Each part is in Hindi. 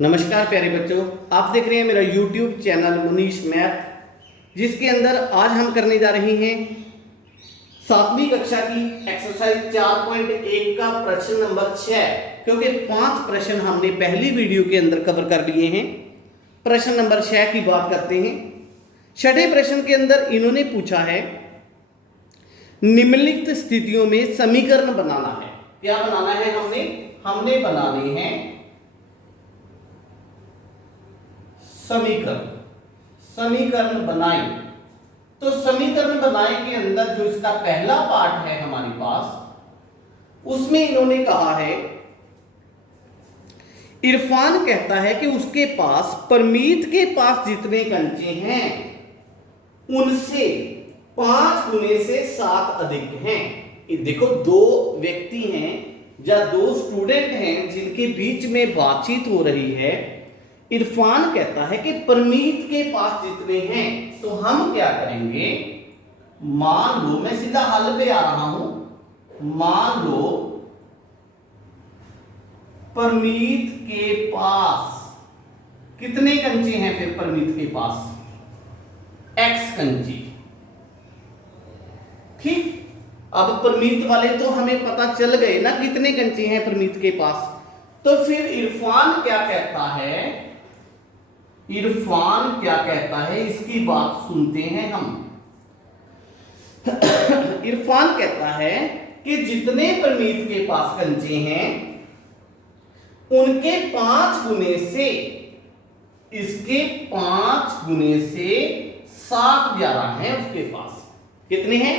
नमस्कार प्यारे बच्चों, आप देख रहे हैं मेरा YouTube चैनल मुनीश मैथ, जिसके अंदर आज हम करने जा रहे हैं 7वीं कक्षा की एक्सरसाइज 4.1 का प्रश्न नंबर 6। क्योंकि 5 प्रश्न हमने पहली वीडियो के अंदर कवर कर लिए हैं। प्रश्न नंबर 6 की बात करते हैं। छठे प्रश्न के अंदर इन्होंने पूछा है निम्नलिखित स्थितियों में समीकरण बनाना है। क्या बनाना है? हमने बनाने हैं समीकरण बनाएं। तो समीकरण बनाएं के अंदर जो इसका पहला पार्ट है हमारे पास, उसमें इन्होंने कहा है इरफान कहता है कि उसके पास परमीत के पास जितने कंचे हैं उनसे 5 गुने से 7 अधिक हैं। देखो, 2 व्यक्ति हैं या 2 स्टूडेंट हैं जिनके बीच में बातचीत हो रही है। इरफान कहता है कि परमीत के पास जितने हैं, तो हम क्या करेंगे, मान लो, मैं सीधा हल पे आ रहा हूं। मान लो परमीत के पास कितने कंचे हैं? फिर परमीत के पास x कंचे। ठीक, अब परमीत वाले तो हमें पता चल गए ना कितने कंचे हैं परमीत के पास। तो फिर इरफान क्या कहता है? इसकी बात सुनते हैं हम। इरफान कहता है कि जितने परमीत के पास कंचे हैं उनके 5 गुने से, इसके 5 गुने से 7 ज्यादा हैं उसके पास। कितने हैं?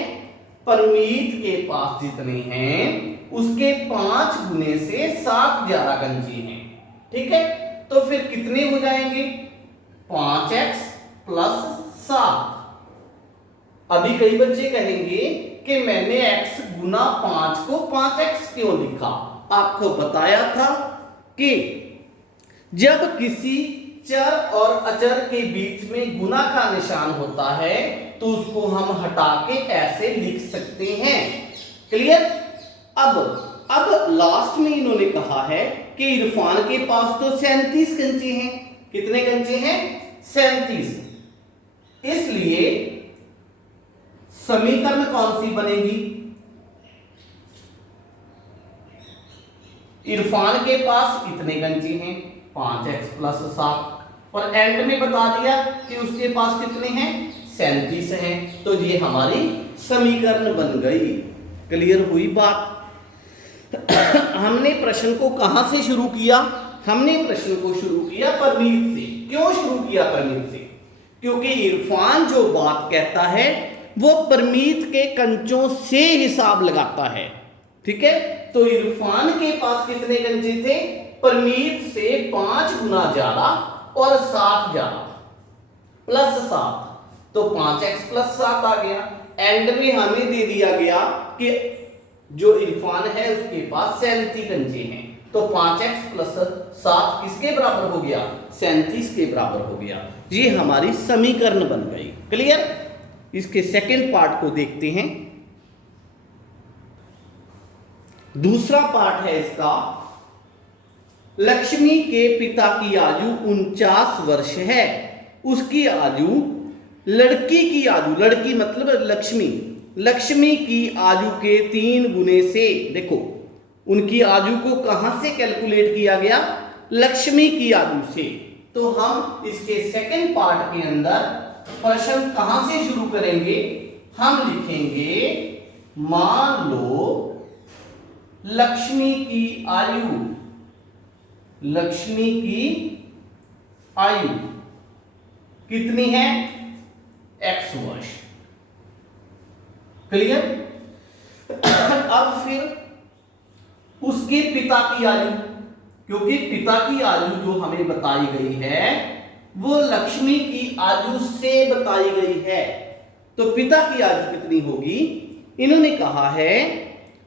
परमीत के पास जितने हैं उसके 5 गुने से 7 ज्यादा कंचे हैं। ठीक है, तो फिर कितने हो जाएंगे? 5x plus 7। अभी कई बच्चे कहेंगे कि मैंने x गुना 5 को 5x क्यों लिखा? आपको बताया था कि जब किसी चर और अचर के बीच में गुना का निशान होता है तो उसको हम हटा के ऐसे लिख सकते हैं। क्लियर? अब लास्ट में इन्होंने कहा है कि इरफान के पास तो 37 कंचे हैं। कितने कंचे हैं? 37। इसलिए समीकरण कौन सी बनेगी? इरफान के पास कितने कंचे हैं? 5x plus 7। और एंड में बता दिया कि उसके पास कितने हैं? 37 हैं। तो ये हमारी समीकरण बन गई। क्लियर हुई बात? हमने प्रश्न को कहां से शुरू किया? हमने प्रश्न को शुरू किया परमीत से। क्यों शुरू किया परमीत से? क्योंकि इरफान जो बात कहता है वो परमीत के कंचों से हिसाब लगाता है। ठीक है, तो इरफान के पास कितने कंचे थे? परमीत से 5 गुना ज्यादा और 7 ज्यादा, प्लस 7। तो 5x प्लस 7 आ गया। एंड में हमें दे दिया गया कि जो इरफान है उसके पास 37 कंचे हैं। तो 5x प्लस 7 किसके बराबर हो गया? 37 के बराबर हो गया। ये हमारी समीकरण बन गई। क्लियर? इसके सेकंड पार्ट को देखते हैं। दूसरा पार्ट है इसका, लक्ष्मी के पिता की आयु 49 वर्ष है। उसकी आयु लड़की की आयु, लड़की मतलब लक्ष्मी की आयु के 3 गुने से, देखो उनकी आयु को कहां से कैलकुलेट किया गया? लक्ष्मी की आयु से। तो हम इसके सेकंड पार्ट के अंदर प्रश्न कहां से शुरू करेंगे? हम लिखेंगे, मान लो लक्ष्मी की आयु कितनी है? x वर्ष। क्लियर? अब फिर उसके पिता की आयु, क्योंकि पिता की आयु जो हमें बताई गई है वो लक्ष्मी की आयु से बताई गई है। तो पिता की आयु कितनी होगी? इन्होंने कहा है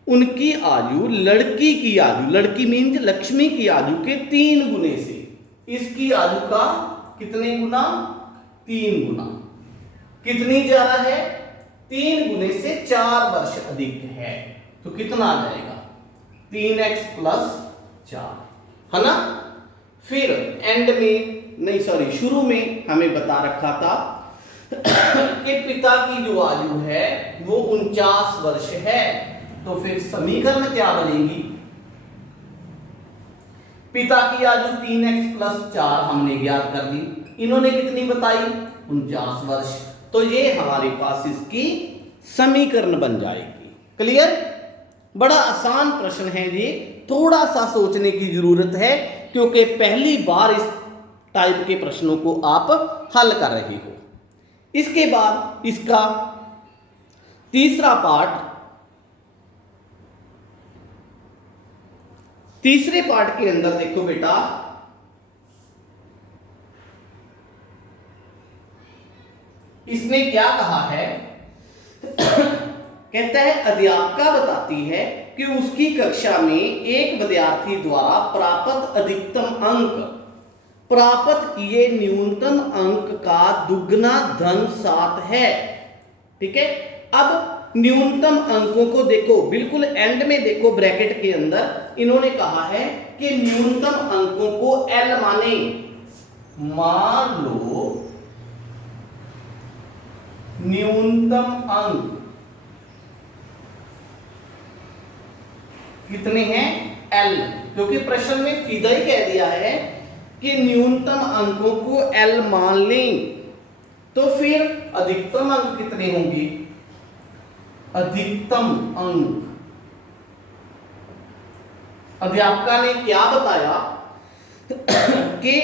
उनकी आयु लड़की की आयु, लड़की मीन्स लक्ष्मी की आयु के 3 गुने से। इसकी आयु का कितने गुना? 3 गुना। कितनी ज्यादा है? 3 गुने से 4 वर्ष अधिक है। तो कितना आ जाएगा? 3x प्लस 4, है ना? फिर एंड में नहीं सॉरी शुरू में हमें बता रखा था कि पिता की जो आयु है वो 49 वर्ष है। तो फिर समीकरण क्या बनेगी? पिता की आयु 3x प्लस 4 हमने ज्ञात कर दी, इन्होंने कितनी बताई? 49 वर्ष। तो ये हमारे पास इसकी समीकरण बन जाएगी। क्लियर? बड़ा आसान प्रश्न है ये, थोड़ा सा सोचने की जरूरत है क्योंकि पहली बार इस टाइप के प्रश्नों को आप हल कर रहे हो। इसके बाद इसका तीसरा पार्ट, तीसरे पार्ट के अंदर देखो बेटा, इसने क्या कहा है? कहता है अध्यापिका बताती है कि उसकी कक्षा में एक विद्यार्थी द्वारा प्राप्त अधिकतम अंक प्राप्त किए न्यूनतम अंक का दुगना धन 7 है। ठीक है, अब न्यूनतम अंकों को देखो, बिल्कुल एंड में देखो ब्रैकेट के अंदर इन्होंने कहा है कि न्यूनतम अंकों को L माने। मान लो न्यूनतम अंक कितने हैं? L, क्योंकि प्रश्न में सीधा ही कह दिया है कि न्यूनतम अंकों को L मान लें। तो फिर अधिकतम अंक कितने होंगे? अधिकतम अंक अध्यापिका ने क्या बताया कि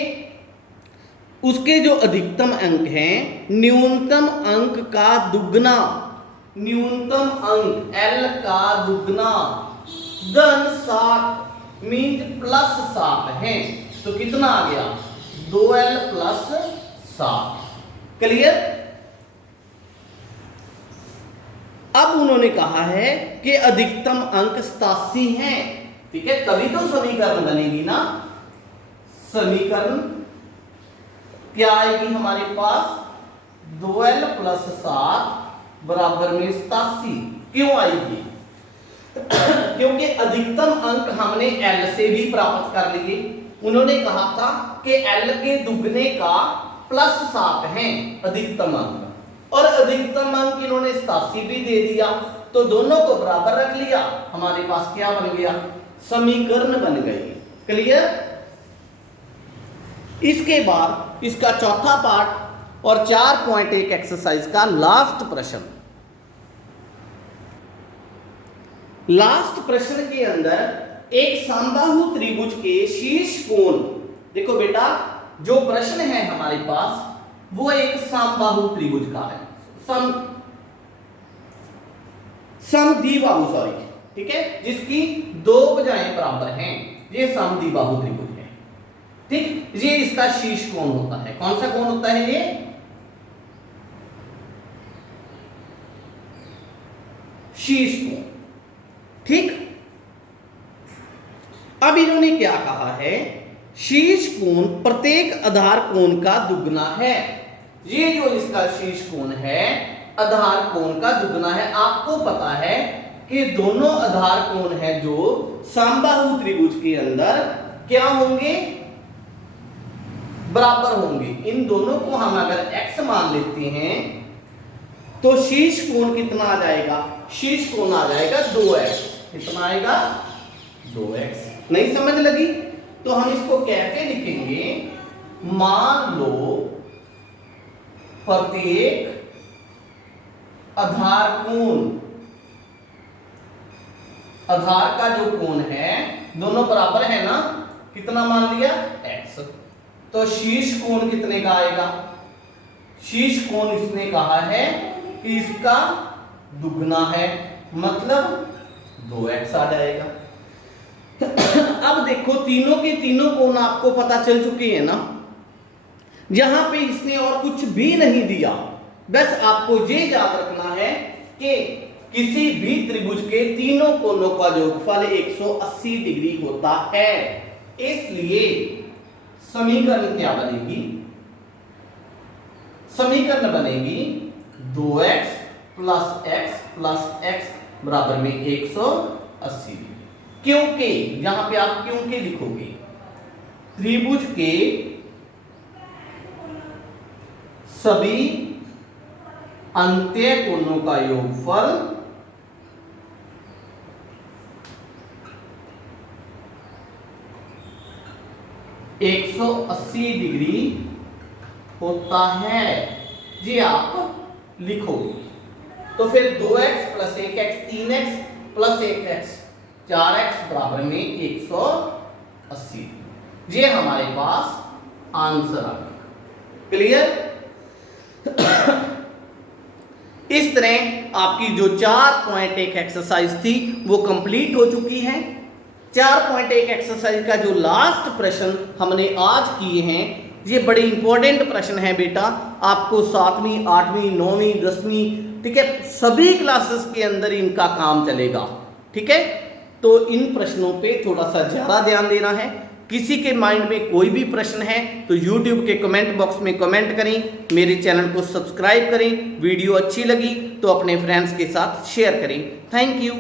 उसके जो अधिकतम अंक हैं न्यूनतम अंक का दुगना, न्यूनतम अंक L का दुगना धन 7 मीन प्लस 7 है। तो कितना आ गया? 2L plus 7। क्लियर? अब उन्होंने कहा है कि अधिकतम अंक 87 है। ठीक है, तभी तो समीकरण बनेगी ना। समीकरण क्या आएगी हमारे पास? 2L प्लस 7 बराबर में 87। क्यों आएगी? क्योंकि अधिकतम अंक हमने L से भी प्राप्त कर लिए। उन्होंने कहा था कि L के दुगने का प्लस 7 है अधिकतम अंक, और अधिकतम अंक इन्होंने 87 भी दे दिया, तो दोनों को बराबर रख लिया। हमारे पास क्या बन गया? समीकरण बन गई। क्लियर? इसके बाद इसका चौथा पार्ट और 4.1 एक्सरसाइज का लास्ट प्रश्न। लास्ट प्रश्न के अंदर एक समबाहु त्रिभुज के शीर्ष कोण, देखो बेटा जो प्रश्न है हमारे पास वो एक समबाहु त्रिभुज का है, समद्विबाहु सॉरी, ठीक है, जिसकी दो भुजाएं बराबर हैं, ये समद्विबाहु त्रिभुज है। ठीक, ये इसका शीर्ष कोण होता है। कौन सा कोण होता है? ये शीर्ष कोण। ठीक, अब इन्होंने क्या कहा है? शीर्ष कोण प्रत्येक आधार कोण का दुगना है। ये जो इसका शीर्ष कोण है आधार कोण का दुगना है। आपको पता है कि दोनों आधार कोण है जो समबाहु त्रिभुज के अंदर क्या होंगे? बराबर होंगे। इन दोनों को हम अगर x मान लेते हैं तो शीर्ष कोण कितना आ जाएगा? शीर्ष कोण आ जाएगा 2x। कितना आएगा? 2x। नहीं समझ लगी तो हम इसको कैसे लिखेंगे? मान लो प्रत्येक आधार कोण, आधार का जो कोण है दोनों बराबर है ना, कितना मान लिया? x। तो शीर्ष कोण कितने का आएगा? शीर्ष कोण इसने कहा है कि इसका दुगना है, मतलब 2x आ जाएगा। अब देखो तीनों के तीनों कोण आपको पता चल चुके हैं ना। यहां पे इसने और कुछ भी नहीं दिया, बस आपको ये याद रखना है कि किसी भी त्रिभुज के तीनों कोणों का योगफल 180 डिग्री होता है। इसलिए समीकरण क्या बनेगी? समीकरण बनेगी 2x प्लस x बराबर में 180 डिग्री। क्योंकि यहां पे आप क्योंकि लिखोगे, त्रिभुज के सभी अंत्य कोणों का योगफल 180 डिग्री होता है। जी आप लिखोगे तो फिर 2x plus 1x 3x plus 1x 4x बराबर में 180। ये हमारे पास आंसर आ गया। क्लियर? इस तरह आपकी जो 4.1 एक्सरसाइज थी वो कंप्लीट हो चुकी है। 4.1 एक्सरसाइज का जो लास्ट प्रश्न हमने आज किए हैं ये बड़े इंपॉर्टेंट प्रश्न है बेटा। आपको 7वीं 8वीं 9वीं 10वीं ठीक है सभी क्लासेस के अंदर इनका काम चलेगा। ठीक है, तो इन प्रश्नों पे थोड़ा सा ज्यादा ध्यान देना है। किसी के माइंड में कोई भी प्रश्न है तो YouTube के कमेंट बॉक्स में कमेंट करें, मेरे चैनल को सब्सक्राइब करें। वीडियो अच्छी लगी तो अपने फ्रेंड्स के साथ शेयर करें। Thank you.